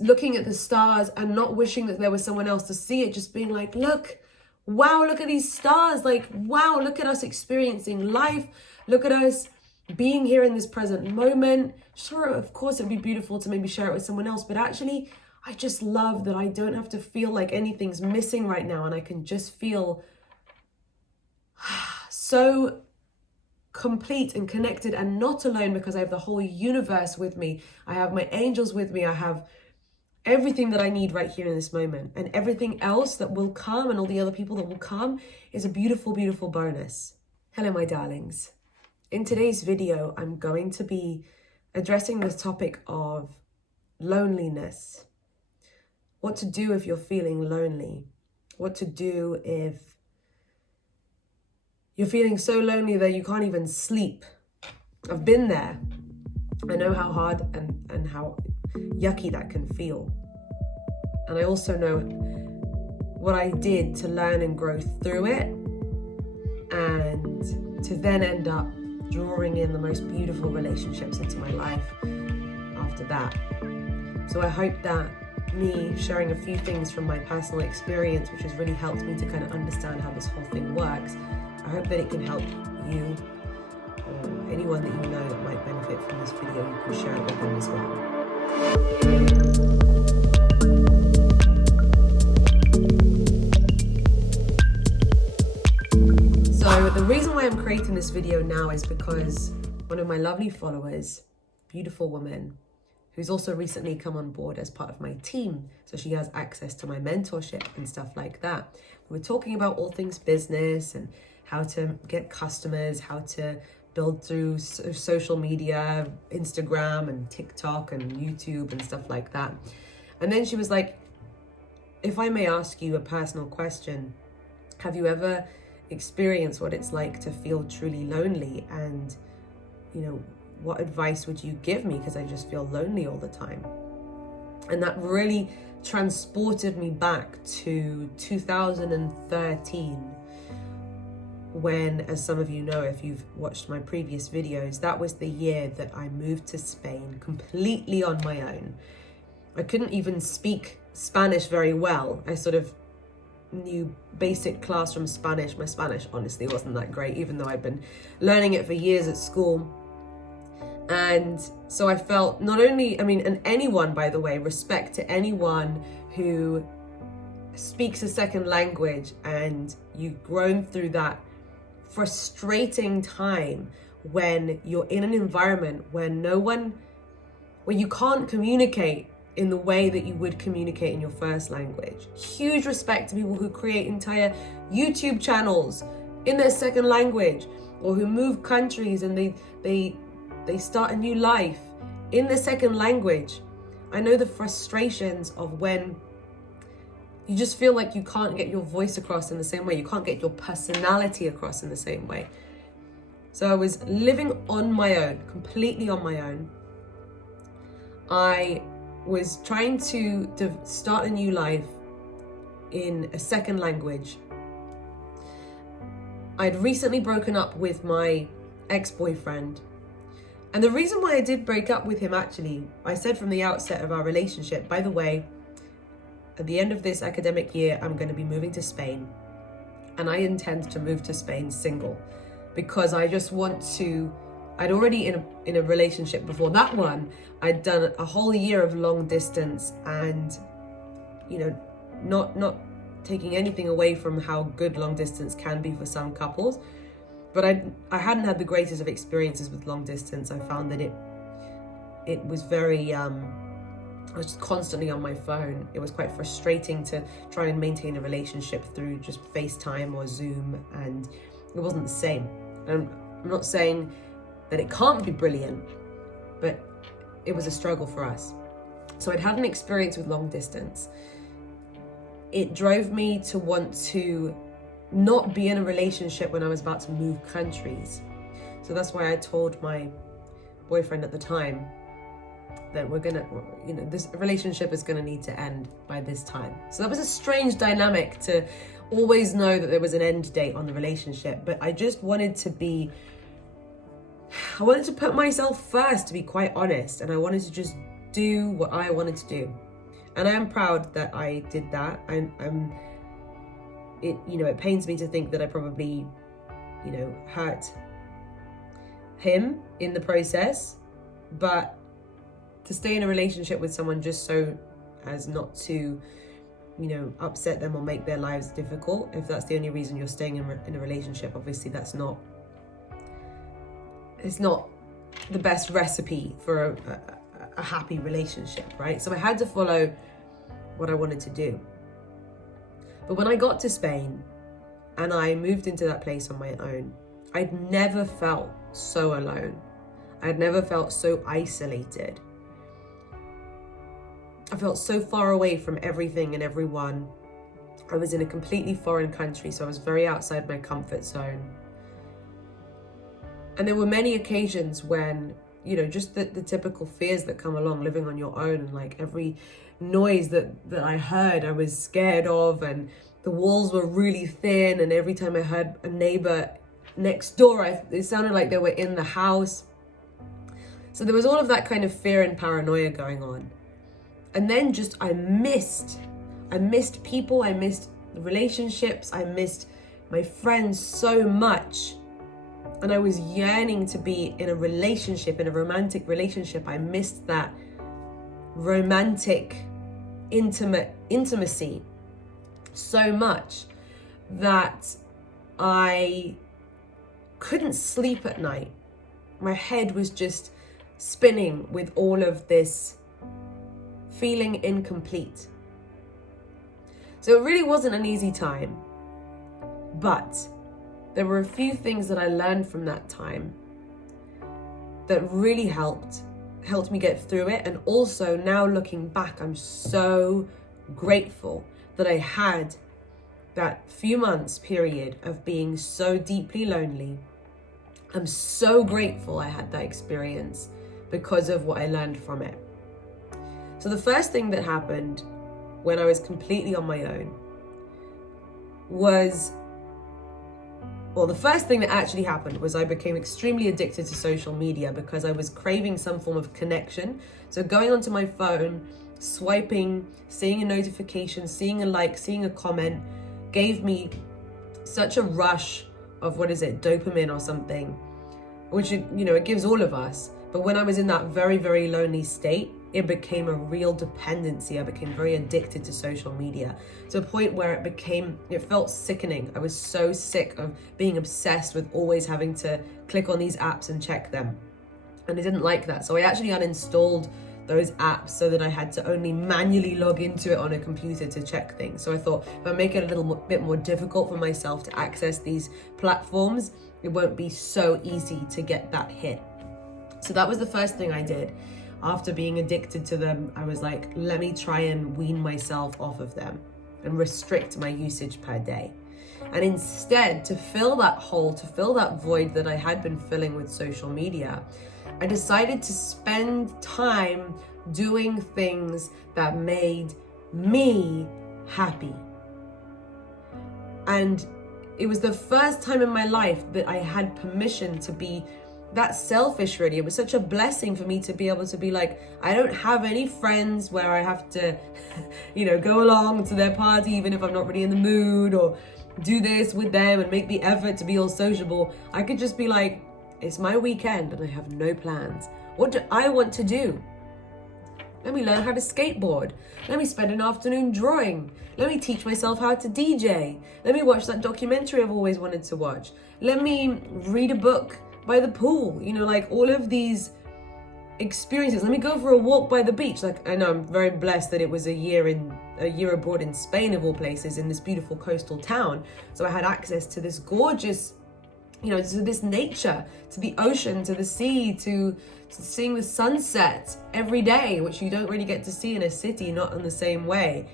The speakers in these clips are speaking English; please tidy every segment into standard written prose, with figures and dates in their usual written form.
looking at the stars and not wishing that there was someone else to see it, just being like, look, wow, look at these stars. Like, wow, look at us experiencing life. Look at us being here in this present moment. Sure, of course, it'd be beautiful to maybe share it with someone else, but actually, I just love that I don't have to feel like anything's missing right now, and I can just feel so complete and connected and not alone, because I have the whole universe with me. I have my angels with me. I have everything that I need right here in this moment, and everything else that will come and all the other people that will come is a beautiful, beautiful bonus. Hello, my darlings. In today's video, I'm going to be addressing this topic of loneliness. What to do if you're feeling lonely. What to do if you're feeling so lonely that you can't even sleep. I've been there. I know how hard and how yucky that can feel. And I also know what I did to learn and grow through it, and to then end up drawing in the most beautiful relationships into my life after that. So I hope that me sharing a few things from my personal experience, which has really helped me to kind of understand how this whole thing works, I hope that it can help you or anyone that you know that might benefit from this video. You can share it with them as well. So the reason why I'm creating this video now is because one of my lovely followers, beautiful woman, who's also recently come on board as part of my team, so she has access to my mentorship and stuff like that. We're talking about all things business and how to get customers, how to build through social media, Instagram and TikTok and YouTube and stuff like that. And then she was like, if I may ask you a personal question, have you ever experienced what it's like to feel truly lonely? And, you know, what advice would you give me? Because I just feel lonely all the time. And that really transported me back to 2013, when, as some of you know, if you've watched my previous videos, that was the year that I moved to Spain completely on my own. I couldn't even speak Spanish very well. I sort of knew basic class from Spanish. My Spanish honestly wasn't that great, even though I'd been learning it for years at school. And so I felt not only, and anyone, by the way, respect to anyone who speaks a second language and you've grown through that frustrating time when you're in an environment where where you can't communicate in the way that you would communicate in your first language. Huge respect to people who create entire YouTube channels in their second language, or who move countries and they start a new life in the second language. I know the frustrations of when you just feel like you can't get your voice across in the same way. You can't get your personality across in the same way. So I was living on my own, completely on my own. I was trying to start a new life in a second language. I'd recently broken up with my ex-boyfriend. And the reason why I did break up with him, actually, I said from the outset of our relationship, by the way, at the end of this academic year, I'm going to be moving to Spain. And I intend to move to Spain single, because I just want to, I'd already in a relationship before that one, I'd done a whole year of long distance, and, you know, not taking anything away from how good long distance can be for some couples. But I hadn't had the greatest of experiences with long distance. I found that it was very, I was just constantly on my phone. It was quite frustrating to try and maintain a relationship through just FaceTime or Zoom, and it wasn't the same. And I'm not saying that it can't be brilliant, but it was a struggle for us. So I'd had an experience with long distance. It drove me to want to not be in a relationship when I was about to move countries. So that's why I told my boyfriend at the time that we're gonna, you know, this relationship is gonna need to end by this time. So that was a strange dynamic, to always know that there was an end date on the relationship. But I just wanted to put myself first, to be quite honest. And I wanted to just do what I wanted to do. And I am proud that I did that. It pains me to think that I probably, hurt him in the process. But to stay in a relationship with someone just so as not to, upset them or make their lives difficult, if that's the only reason you're staying in a relationship, obviously it's not the best recipe for a happy relationship, right? So I had to follow what I wanted to do. But when I got to Spain and I moved into that place on my own, I'd never felt so alone. I'd never felt so isolated. I felt so far away from everything and everyone. I was in a completely foreign country, so I was very outside my comfort zone. And there were many occasions when, just the typical fears that come along living on your own, and like every noise that I heard, I was scared of, and the walls were really thin, and every time I heard a neighbor next door, it sounded like they were in the house. So there was all of that kind of fear and paranoia going on. And then I missed people, I missed relationships, I missed my friends so much. And I was yearning to be in a relationship, in a romantic relationship. I missed that romantic, intimacy so much that I couldn't sleep at night. My head was just spinning with all of this feeling incomplete. So it really wasn't an easy time, but there were a few things that I learned from that time that really helped me get through it. And also now looking back, I'm so grateful that I had that few months period of being so deeply lonely. I'm so grateful I had that experience because of what I learned from it. So the first thing that happened when I was completely on my own the first thing that actually happened was I became extremely addicted to social media because I was craving some form of connection. So going onto my phone, swiping, seeing a notification, seeing a like, seeing a comment, gave me such a rush of, dopamine or something, which, it gives all of us. But when I was in that very, very lonely state, it became a real dependency. I became very addicted to social media to a point where it felt sickening. I was so sick of being obsessed with always having to click on these apps and check them. And I didn't like that. So I actually uninstalled those apps so that I had to only manually log into it on a computer to check things. So I thought, if I make it a little bit more difficult for myself to access these platforms, it won't be so easy to get that hit. So that was the first thing I did. After being addicted to them, I was like, let me try and wean myself off of them and restrict my usage per day. And instead, to fill that hole, to fill that void that I had been filling with social media, I decided to spend time doing things that made me happy. And it was the first time in my life that I had permission to be that selfish, really. It was such a blessing for me to be able to be like, I don't have any friends where I have to, go along to their party even if I'm not really in the mood, or do this with them and make the effort to be all sociable. I could just be like, it's my weekend and I have no plans. What do I want to do? Let me learn how to skateboard. Let me spend an afternoon drawing. Let me teach myself how to DJ. Let me watch that documentary I've always wanted to watch. Let me read a book by the pool, all of these experiences. Let me go for a walk by the beach. I know I'm very blessed that it was a year abroad in Spain, of all places, in this beautiful coastal town. So I had access to this gorgeous, to this nature, to the ocean, to the sea, to seeing the sunset every day, which you don't really get to see in a city, not in the same way.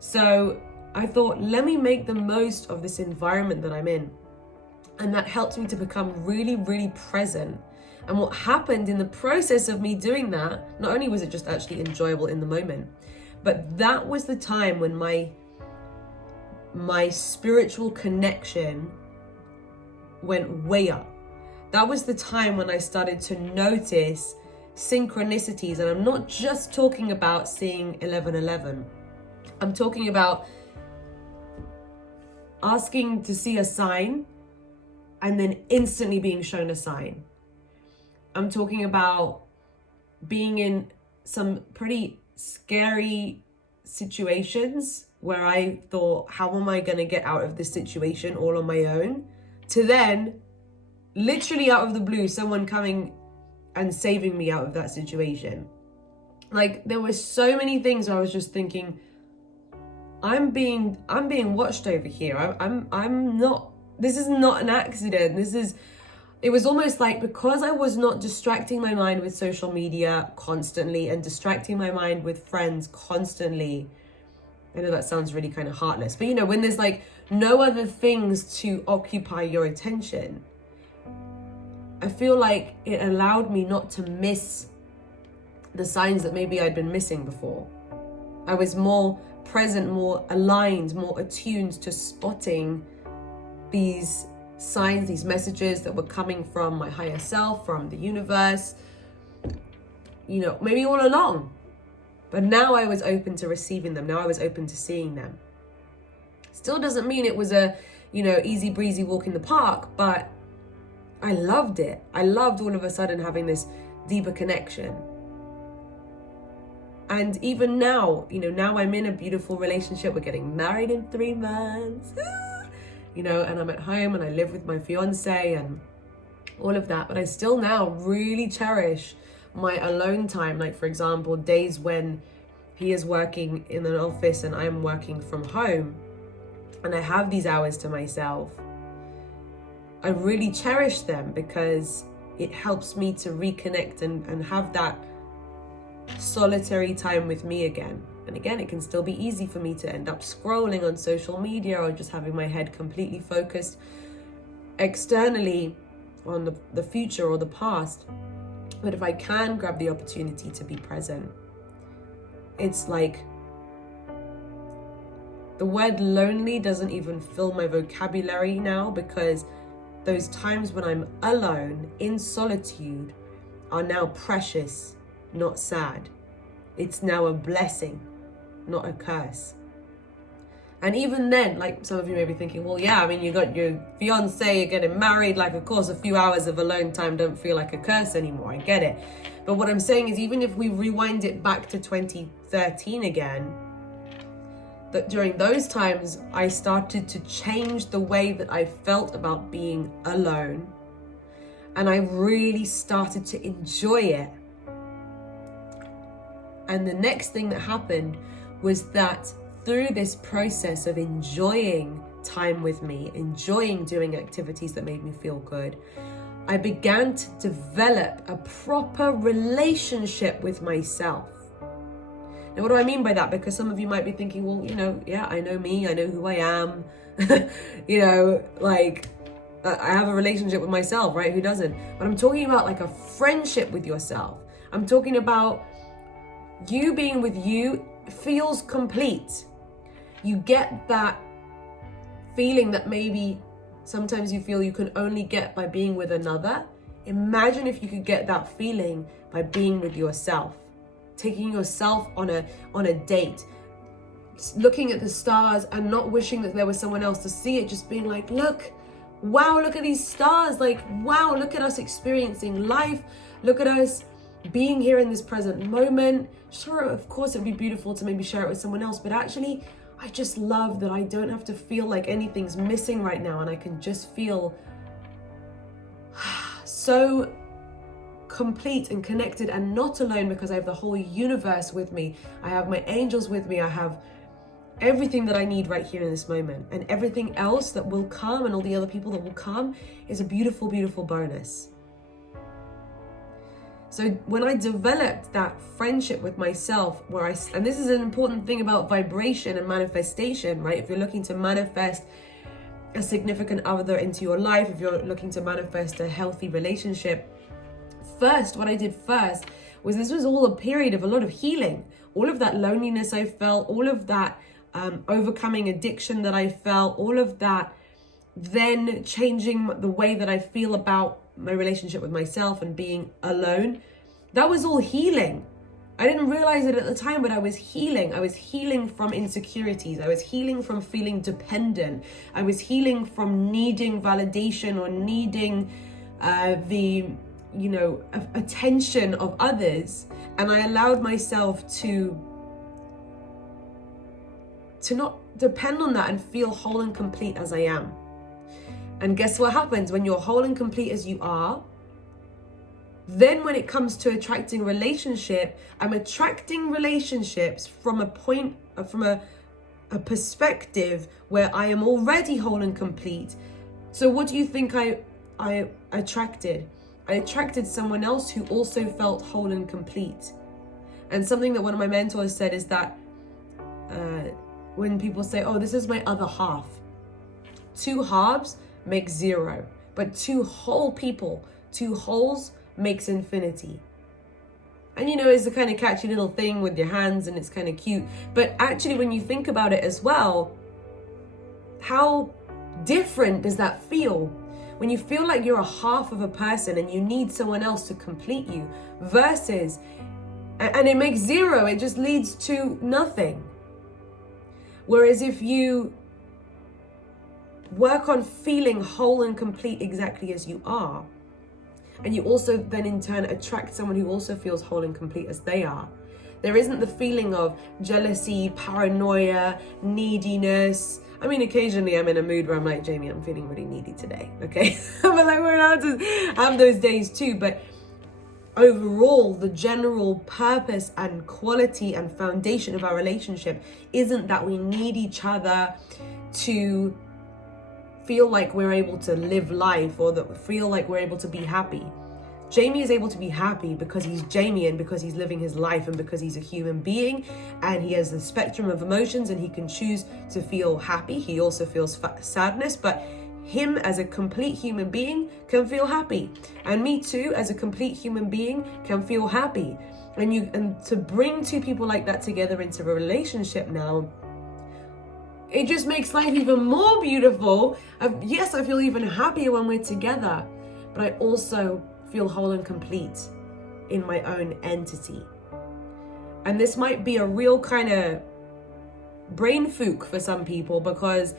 So I thought, let me make the most of this environment that I'm in. And that helped me to become really, really present. And what happened in the process of me doing that, not only was it just actually enjoyable in the moment, but that was the time when my spiritual connection went way up. That was the time when I started to notice synchronicities. And I'm not just talking about seeing 1111. I'm talking about asking to see a sign and then instantly being shown a sign. I'm talking about being in some pretty scary situations where I thought, how am I going to get out of this situation all on my own? To then, literally out of the blue, someone coming and saving me out of that situation. Like, there were so many things where I was just thinking, I'm being watched over here. I'm not, this is not an accident. It was almost like, because I was not distracting my mind with social media constantly and distracting my mind with friends constantly. I know that sounds really kind of heartless, but you know, when there's like no other things to occupy your attention, I feel like it allowed me not to miss the signs that maybe I'd been missing before. I was more present, more aligned, more attuned to spotting these signs, these messages that were coming from my higher self, from the universe, you know, maybe all along. But now I was open to receiving them. Now I was open to seeing them. Still doesn't mean it was a, you know, easy breezy walk in the park, but I loved it. I loved all of a sudden having this deeper connection. And even now, you know, now I'm in a beautiful relationship. We're getting married in 3 months, you know, and I'm at home and I live with my fiance and all of that. But I still now really cherish my alone time. Like, for example, days when he is working in an office and I'm working from home and I have these hours to myself. I really cherish them because it helps me to reconnect and have that solitary time with me again. And again, it can still be easy for me to end up scrolling on social media or just having my head completely focused externally on the future or the past. But if I can grab the opportunity to be present, it's like the word lonely doesn't even fill my vocabulary now, because those times when I'm alone in solitude are now precious, not sad. It's now a blessing, not a curse. And even then, like, some of you may be thinking, well, yeah, I mean, you got your fiance, you're getting married, like, of course, a few hours of alone time don't feel like a curse anymore. I get it. But what I'm saying is, even if we rewind it back to 2013 again, that during those times, I started to change the way that I felt about being alone. And I really started to enjoy it. And the next thing that happened was that through this process of enjoying time with me, enjoying doing activities that made me feel good, I began to develop a proper relationship with myself. Now, what do I mean by that? Because some of you might be thinking, well, you know, yeah, I know me, I know who I am. You know, like, I have a relationship with myself, right? Who doesn't? But I'm talking about like a friendship with yourself. I'm talking about you being with you feels complete. You get that feeling that maybe sometimes you feel you can only get by being with another. Imagine if you could get that feeling by being with yourself, taking yourself on a date, looking at the stars and not wishing that there was someone else to see it, just being like, look, wow, look at these stars. Like, wow, look at us experiencing life. Look at us being here in this present moment. Sure, of course, it'd be beautiful to maybe share it with someone else, but actually, I just love that I don't have to feel like anything's missing right now, and I can just feel so complete and connected and not alone, because I have the whole universe with me. I have my angels with me. I have everything that I need right here in this moment, and everything else that will come and all the other people that will come is a beautiful, beautiful bonus. So when I developed that friendship with myself, and this is an important thing about vibration and manifestation, right? If you're looking to manifest a significant other into your life, if you're looking to manifest a healthy relationship, what I did first was, this was all a period of a lot of healing. All of that loneliness I felt, all of that overcoming addiction that I felt, all of that then changing the way that I feel about my relationship with myself and being alone That was all healing. I didn't realize it at the time, but I was healing. I was healing from insecurities. I was healing from feeling dependent. I was healing from needing validation or needing the attention of others. And I allowed myself to not depend on that and feel whole and complete as I am. And guess what happens when you're whole and complete as you are? Then when it comes to attracting a relationship, I'm attracting relationships from a perspective where I am already whole and complete. So what do you think I attracted? I attracted someone else who also felt whole and complete. And something that one of my mentors said is that when people say, oh, this is my other half, 2 halves make 0, but 2 whole people, 2 wholes makes infinity. And it's a kind of catchy little thing with your hands, and it's kind of cute. But actually, when you think about it as well, how different does that feel? When you feel like you're a half of a person and you need someone else to complete you, versus, and it makes 0, it just leads to nothing. Whereas if you work on feeling whole and complete exactly as you are, and you also then in turn attract someone who also feels whole and complete as they are, there isn't the feeling of jealousy, paranoia, neediness. I mean, occasionally I'm in a mood where I'm like, Jamie, I'm feeling really needy today, okay? But like, we're allowed to have those days too. But overall, the general purpose and quality and foundation of our relationship isn't that we need each other to feel like we're able to live life, or that feel like we're able to be happy. Jamie is able to be happy because he's Jamie, and because he's living his life, and because he's a human being, and he has the spectrum of emotions, and he can choose to feel happy. He also feels sadness, but him as a complete human being can feel happy, and me too as a complete human being can feel happy. And to bring 2 people like that together into a relationship now, it just makes life even more beautiful. Yes, I feel even happier when we're together, but I also feel whole and complete in my own entity. And this might be a real kind of brain fuck for some people, because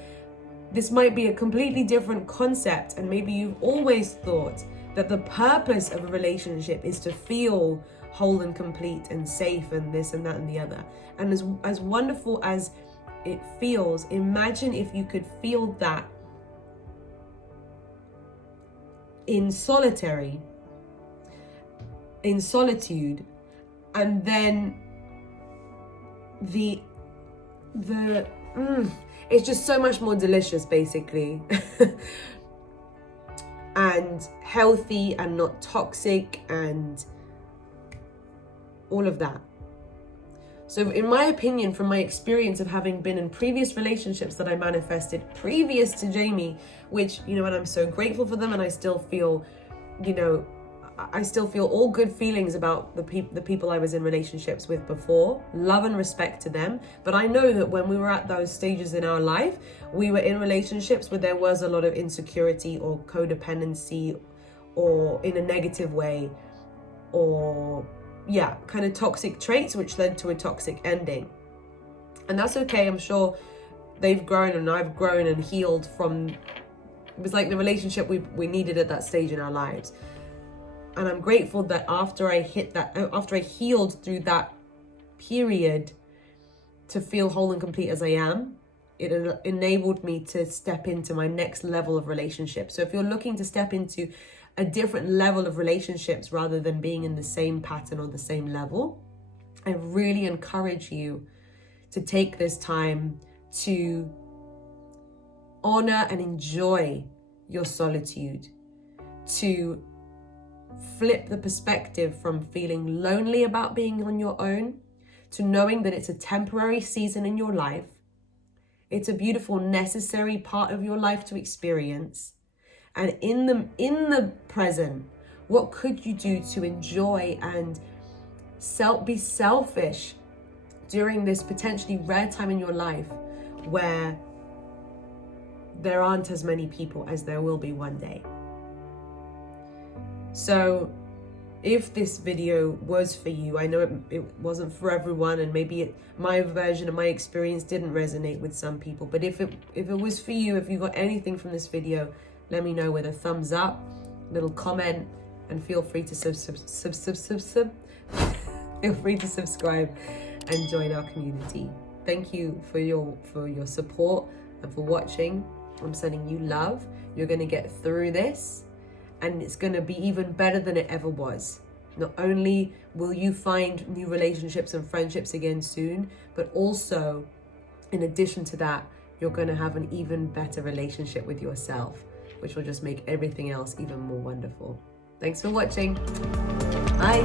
this might be a completely different concept, and maybe you've always thought that the purpose of a relationship is to feel whole and complete and safe and this and that and the other. And as wonderful as it feels, imagine if you could feel that in solitude, and then it's just so much more delicious, basically. And healthy and not toxic and all of that. So in my opinion, from my experience of having been in previous relationships that I manifested previous to Jamie, which, and I'm so grateful for them, and I still feel, all good feelings about the people I was in relationships with before, love and respect to them. But I know that when we were at those stages in our life, we were in relationships where there was a lot of insecurity or codependency, or in a negative way, or kind of toxic traits, which led to a toxic ending. And that's okay. I'm sure they've grown and I've grown and healed from, it was like the relationship we needed at that stage in our lives. And I'm grateful that after I healed through that period to feel whole and complete as I am, it enabled me to step into my next level of relationship. So if you're looking to step into a different level of relationships rather than being in the same pattern or the same level, I really encourage you to take this time to honor and enjoy your solitude, to flip the perspective from feeling lonely about being on your own to knowing that it's a temporary season in your life. It's a beautiful, necessary part of your life to experience. And in the present, what could you do to enjoy and be selfish during this potentially rare time in your life where there aren't as many people as there will be one day? So if this video was for you, I know it wasn't for everyone, and maybe my version of my experience didn't resonate with some people, but if it was for you, if you got anything from this video, let me know with a thumbs up, little comment, and feel free to feel free to subscribe and join our community. Thank you for your support and for watching. I'm sending you love. You're going to get through this, and it's going to be even better than it ever was. Not only will you find new relationships and friendships again soon, but also, in addition to that, you're going to have an even better relationship with yourself, which will just make everything else even more wonderful. Thanks for watching. Bye.